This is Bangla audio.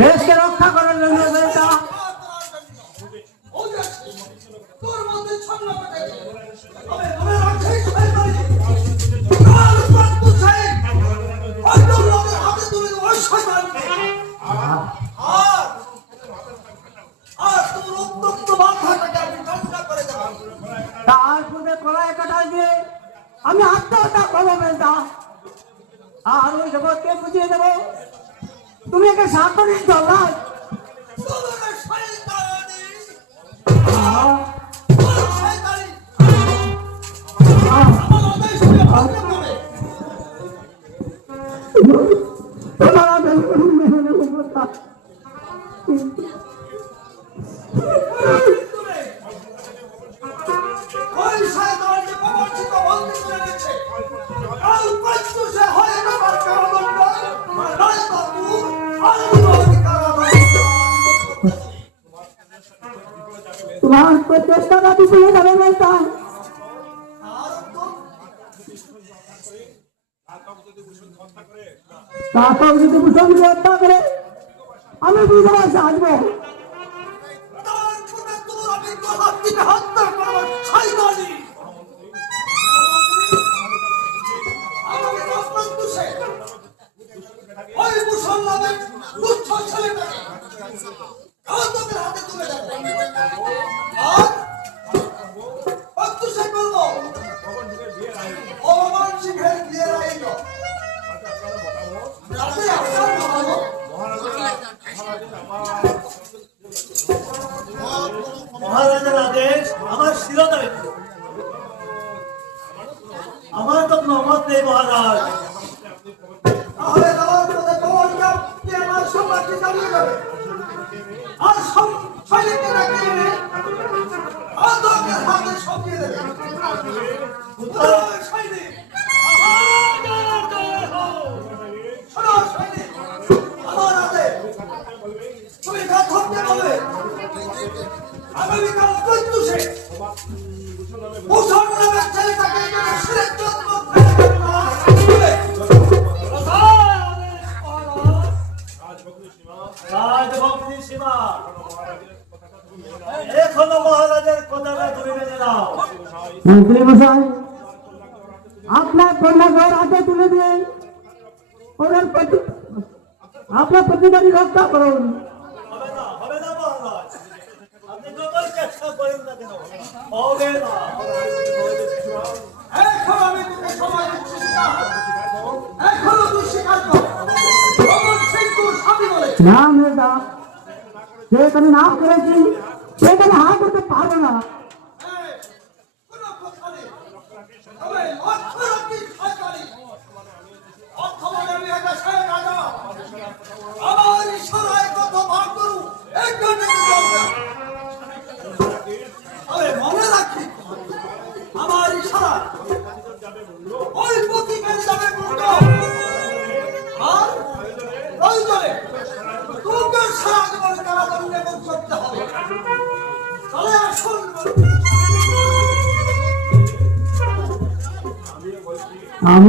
দেশকে রক্ষা করার জন্য তার পূর্বে কড়াই কাটা দিয়ে আমি আত্মহত্যা করবো বেলটা, আর ওই জগৎকে বুঝিয়ে দেবো তুমি একে সাঁতরে চলা। তোমার প্রচেষ্টা দাবি তুলে যাবে বলতা, তারপর যদি ভূষণকে হত্যা করে আমি বুঝতে আসবো। মহারাজের আদেশ আমার শিরোধারে, আমার তো মত নেই মহারাজ। তাহলে আমার সম্রাটকে জানিয়ে যাবে আর সব সৈনিককে ডাকিয়ে এনে আন্দোলনের হাতে সঁপিয়ে দেবে। সৈনিক আমার হাতে তুমি ঘাত ধরতে পারবে। আমেরিকার প্রত্যুষে ভূষণ নামের ছেলেটাকে শিরের জন্ম রাজভক্তি সীমা এখনো মহারাজের কথাটা ধরে বেঁধে দাও। মন্ত্রী মশাই, আপনার কন্যাকে হাতে তুলে দিয়ে আপনার প্রতিবাদী রক্ষা করুন। হবে না মহারাজ, আপনি যতই চেষ্টা করেন না কেন হবে না। এখন আমি তোকে সময় দিচ্ছি না, এখনো তুই স্বীকার কর না মেয়েটা, সেখানে না করেছি সেখানে হাত করতে পারবো না। মনে রাখি আমার ইশারা ওই প্রতিকারে যাবে আর প্রয়োজনে তোকে সারা জীবন কারাদণ্ডে মুক্ত করতে হবে। তাহলে আসুন আমি